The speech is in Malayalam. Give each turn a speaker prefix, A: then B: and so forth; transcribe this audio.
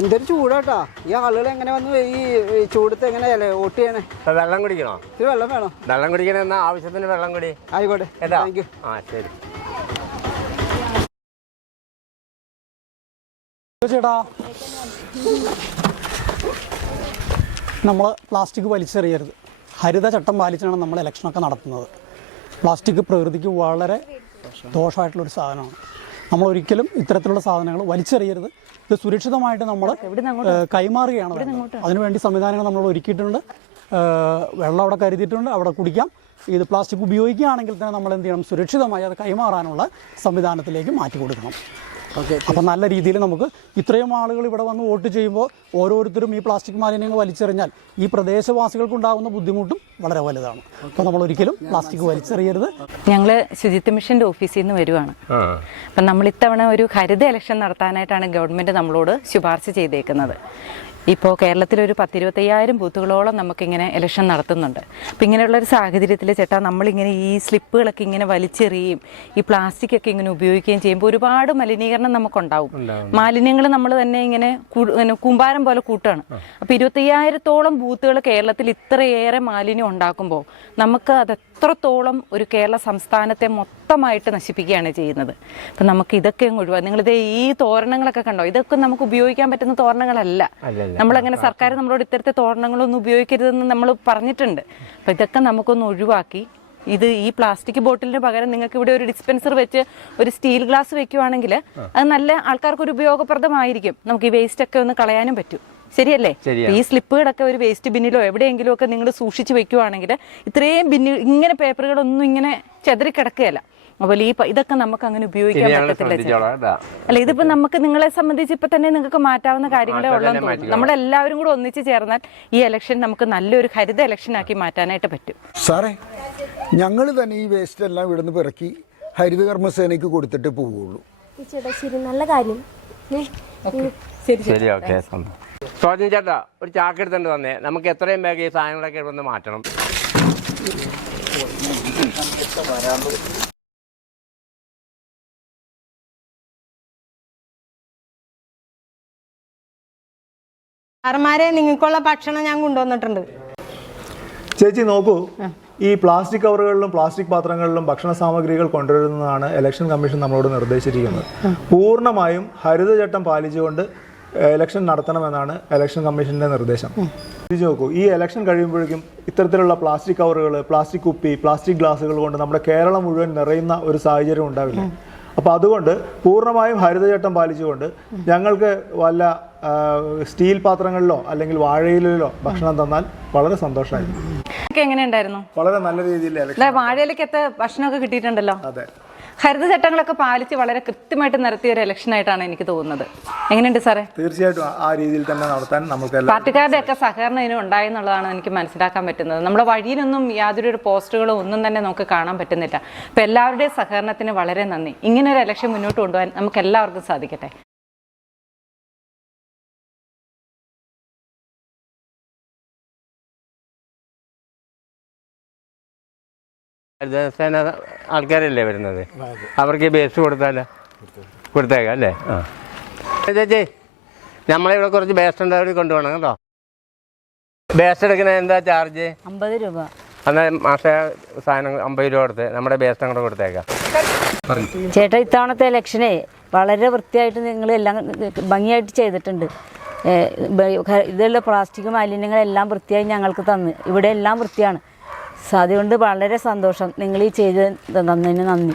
A: എന്തൊരു ചൂടാട്ടാ. ഈ ആളുകൾ എങ്ങനെ വന്ന് ഈ ചൂടത്ത് എങ്ങനെയല്ലേ വോട്ട് ചെയ്യണേ?
B: വെള്ളം കുടിക്കണോ?
A: ഇത്തിരി വെള്ളം വേണം.
B: വെള്ളം കുടിക്കണമെന്ന ആവശ്യത്തിന് വെള്ളം കുടി.
A: ആയിക്കോട്ടെ. യു
B: ആ ശരി.
C: ചേട്ടാ. നമ്മൾ പ്ലാസ്റ്റിക് വലിച്ചെറിയരുത്. ഹരിത ചട്ടം പാലിച്ചാണ് നമ്മൾ ഇലക്ഷനൊക്കെ നടത്തുന്നത്. പ്ലാസ്റ്റിക് പ്രകൃതിക്ക് വളരെ ദോഷമായിട്ടുള്ളൊരു സാധനമാണ്. നമ്മൾ ഒരിക്കലും ഇത്തരത്തിലുള്ള സാധനങ്ങൾ വലിച്ചെറിയരുത്. ഇത് സുരക്ഷിതമായിട്ട് നമ്മൾ കൈമാറുകയാണ് അതിനുവേണ്ടി സംവിധാനങ്ങൾ നമ്മൾ ഒരുക്കിയിട്ടുണ്ട്. വെള്ളം അവിടെ കരുതിയിട്ടുണ്ട് അവിടെ കുടിക്കാം. ഇത് പ്ലാസ്റ്റിക് ഉപയോഗിക്കുകയാണെങ്കിൽ തന്നെ നമ്മൾ എന്ത് ചെയ്യണം? സുരക്ഷിതമായി അത് കൈമാറാനുള്ള സംവിധാനത്തിലേക്ക് മാറ്റി കൊടുക്കണം.
A: ഓക്കെ
C: അപ്പം നല്ല രീതിയിൽ നമുക്ക് ഇത്രയും ആളുകൾ ഇവിടെ വന്ന് വോട്ട് ചെയ്യുമ്പോൾ ഓരോരുത്തരും ഈ പ്ലാസ്റ്റിക് മാലിന്യങ്ങൾ വലിച്ചെറിഞ്ഞാൽ ഈ പ്രദേശവാസികൾക്കുണ്ടാകുന്ന ബുദ്ധിമുട്ടും വളരെ വലുതാണ്. അപ്പോൾ നമ്മൾ ഒരിക്കലും പ്ലാസ്റ്റിക് വലിച്ചെറിയരുത്.
D: ഞങ്ങൾ ശുചിത്വ മിഷന്റെ ഓഫീസിൽ നിന്ന് വരുവാണ്. അപ്പം നമ്മൾ ഇത്തവണ ഒരു ഹരിത ഇലക്ഷൻ നടത്താനായിട്ടാണ് ഗവൺമെന്റ് നമ്മളോട് ശുപാർശ ചെയ്തേക്കുന്നത്. ഇപ്പോൾ കേരളത്തിലൊരു പത്തിരുപത്തയ്യായിരം ബൂത്തുകളോളം നമുക്കിങ്ങനെ ഇലക്ഷൻ നടത്തുന്നുണ്ട്. അപ്പം ഇങ്ങനെയുള്ള ഒരു സാഹചര്യത്തിൽ ചേട്ടാ നമ്മളിങ്ങനെ ഈ സ്ലിപ്പുകളൊക്കെ ഇങ്ങനെ വലിച്ചെറിയുകയും ഈ പ്ലാസ്റ്റിക് ഒക്കെ ഇങ്ങനെ ഉപയോഗിക്കുകയും ചെയ്യുമ്പോൾ ഒരുപാട് മലിനീകരണം നമുക്കുണ്ടാവും. മാലിന്യങ്ങൾ നമ്മൾ തന്നെ ഇങ്ങനെ കൂമ്പാരം പോലെ കൂട്ടാണ്. അപ്പം ഇരുപത്തയ്യായിരത്തോളം ബൂത്തുകൾ കേരളത്തിൽ ഇത്രയേറെ മാലിന്യം ഉണ്ടാക്കുമ്പോൾ നമുക്ക് അത് എത്രത്തോളം ഒരു കേരള സംസ്ഥാനത്തെ മൊത്തമായിട്ട് നശിപ്പിക്കുകയാണ് ചെയ്യുന്നത്. അപ്പം നമുക്ക് ഇതൊക്കെ അങ്ങ് ഒഴിവാക്കാം നിങ്ങളിത് ഈ തോരണങ്ങളൊക്കെ കണ്ടോ? ഇതൊക്കെ നമുക്ക് ഉപയോഗിക്കാൻ പറ്റുന്ന തോരണങ്ങളല്ല. നമ്മളങ്ങനെ സർക്കാർ നമ്മളോട് ഇത്തരത്തെ തോരണങ്ങളൊന്നും ഉപയോഗിക്കരുതെന്ന് നമ്മൾ പറഞ്ഞിട്ടുണ്ട്. അപ്പം ഇതൊക്കെ നമുക്കൊന്ന് ഒഴിവാക്കി. ഇത് ഈ പ്ലാസ്റ്റിക് ബോട്ടിലിന് പകരം നിങ്ങൾക്ക് ഇവിടെ ഒരു ഡിസ്പെൻസർ വെച്ച് ഒരു സ്റ്റീൽ ഗ്ലാസ് വെക്കുവാണെങ്കിൽ അത് നല്ല ആൾക്കാർക്ക് ഒരു ഉപയോഗപ്രദമായിരിക്കും. നമുക്ക് ഈ വേസ്റ്റ് ഒക്കെ ഒന്ന് കളയാനും പറ്റും. ശരിയല്ലേ. ഈ സ്ലിപ്പുകളൊക്കെ ഒരു വേസ്റ്റ് ബിന്നിലോ എവിടെയെങ്കിലും ഒക്കെ നിങ്ങൾ സൂക്ഷിച്ചു വെക്കുവാണെങ്കിൽ ഇത്രയും ബിന്നിൽ ഇങ്ങനെ പേപ്പറുകളൊന്നും ഇങ്ങനെ ചെതറി കിടക്കുകയല്ല. അപ്പോൾ ഈ ഇതൊക്കെ നമുക്ക് അങ്ങനെ ഉപയോഗിക്കാൻ പറ്റത്തില്ല അല്ല ഇതിപ്പോ നമുക്ക് നിങ്ങളെ സംബന്ധിച്ച് ഇപ്പൊ തന്നെ നിങ്ങൾക്ക് മാറ്റാവുന്ന കാര്യങ്ങളെ ഉള്ളെന്ന് തോന്നുന്നു. നമ്മളെല്ലാവരും കൂടെ ഒന്നിച്ച് ചേർന്നാൽ ഈ ഇലക്ഷൻ നമുക്ക് നല്ലൊരു ഹരിത ഇലക്ഷൻ ആക്കി മാറ്റാനായിട്ട് പറ്റും.
E: സാറേ ഞങ്ങൾ തന്നെ ഈ വേസ്റ്റ് എല്ലാം ഇവിടുന്ന് പിറക്കി ഹരിത ഹരിതകർമ്മസേനയ്ക്ക് കൊടുത്തിട്ട് പോവുള്ളൂ
F: നല്ല കാര്യം. ശരി
B: ശരി ഓക്കെ സോജൻ ചേട്ടാ ഒരു ചാക്ക് എടുത്തോണ്ട് തന്നെ നമുക്ക് എത്രയും വേഗം ഈ സാധനങ്ങളൊക്കെ ഇവിടെ നിന്ന് മാറ്റണം.
G: സാറന്മാരെ നിങ്ങൾക്കുള്ള ഭക്ഷണം ഞാൻ കൊണ്ടുവന്നിട്ടുണ്ട്.
H: ചേച്ചി നോക്കൂ. ഈ പ്ലാസ്റ്റിക് കവറുകളിലും പ്ലാസ്റ്റിക് പാത്രങ്ങളിലും ഭക്ഷണ സാമഗ്രികൾ കൊണ്ടുവരുന്നതാണ് ഇലക്ഷൻ കമ്മീഷൻ നമ്മളോട് നിർദ്ദേശിച്ചിരിക്കുന്നത്. പൂർണമായും ഹരിതചട്ടം പാലിച്ചുകൊണ്ട് ഇലക്ഷൻ നടത്തണമെന്നാണ് ഇലക്ഷൻ കമ്മീഷന്റെ നിർദ്ദേശം. തിരിച്ചു നോക്കൂ ഈ ഇലക്ഷൻ കഴിയുമ്പോഴേക്കും ഇത്തരത്തിലുള്ള പ്ലാസ്റ്റിക് കവറുകൾ പ്ലാസ്റ്റിക് കുപ്പി പ്ലാസ്റ്റിക് ഗ്ലാസുകൾ കൊണ്ട് നമ്മുടെ കേരളം മുഴുവൻ നിറയുന്ന ഒരു സാഹചര്യം ഉണ്ടാവില്ല? അപ്പോൾ അതുകൊണ്ട് പൂർണമായും ഹരിതചട്ടം പാലിച്ചുകൊണ്ട് ഞങ്ങൾക്ക് വല്ല സ്റ്റീൽ പാത്രങ്ങളിലോ അല്ലെങ്കിൽ വാഴയിലോ ഭക്ഷണം തന്നാൽ വളരെ സന്തോഷമായിരുന്നു
D: എങ്ങനെ എങ്ങനെയുണ്ടായിരുന്നു?
H: വളരെ നല്ല രീതിയിൽ
D: വാഴയിലേക്കത്തെ ഭക്ഷണമൊക്കെ കിട്ടിയിട്ടുണ്ടല്ലോ?
H: അതെ.
D: ഹരിത ചട്ടങ്ങളൊക്കെ പാലിച്ച് വളരെ കൃത്യമായിട്ട് നടത്തിയ ഒരു ഇലക്ഷൻ ആയിട്ടാണ് എനിക്ക് തോന്നുന്നത്. എങ്ങനെയുണ്ട് സാറേ?
H: തീർച്ചയായിട്ടും ആ- രീതിയിൽ തന്നെ നടത്താൻ നമുക്ക്
D: പാർട്ടിക്കാരുടെ ഒക്കെ സഹകരണം ഇതിന് ഉണ്ടായെന്നുള്ളതാണ് എനിക്ക് മനസ്സിലാക്കാൻ പറ്റുന്നത്. നമ്മുടെ വഴിയിലൊന്നും യാതൊരു ഒരു പോസ്റ്ററുകളോ ഒന്നും തന്നെ നമുക്ക് കാണാൻ പറ്റുന്നില്ല. അപ്പോൾ എല്ലാവരുടെയും സഹകരണത്തിന് വളരെ നന്ദി. ഇങ്ങനെ ഒരു ഇലക്ഷൻ മുന്നോട്ട് കൊണ്ടുപോകാൻ നമുക്ക് എല്ലാവർക്കും സാധിക്കട്ടെ.
B: ഹരിതസേന ആൾക്കാരല്ലേ വരുന്നത്? അവർക്ക് ബേസ് കൊടുത്താലോ കൊടുത്തേക്കാം അല്ലേ? ആ. ചേച്ചി നമ്മളിവിടെ കുറച്ച് ബേസ്റ്റ് ഉണ്ടാവും കൊണ്ടുപോകണം കേട്ടോ. ബേസ്റ്റ് എടുക്കുന്ന എന്താ ചാർജ്
I: അമ്പത് രൂപ.
B: എന്നാൽ മാസ സാധനം അമ്പത് രൂപ കൊടുത്ത് നമ്മുടെ ബേസ്റ്റ് അങ്ങോട്ട് കൊടുത്തേക്കാം.
I: ചേട്ടാ ഇത്തവണത്തെ ഇലക്ഷനെ വളരെ വൃത്തിയായിട്ട് നിങ്ങൾ എല്ലാം ഭംഗിയായിട്ട് ചെയ്തിട്ടുണ്ട്. ഇതുള്ള പ്ലാസ്റ്റിക് മാലിന്യങ്ങളെല്ലാം വൃത്തിയായി ഞങ്ങൾക്ക് തന്ന്. ഇവിടെ എല്ലാം വൃത്തിയാണ്. സോ അതുകൊണ്ട് വളരെ സന്തോഷം. നിങ്ങൾ ഈ ചെയ്ത് തന്നതിന് നന്ദി.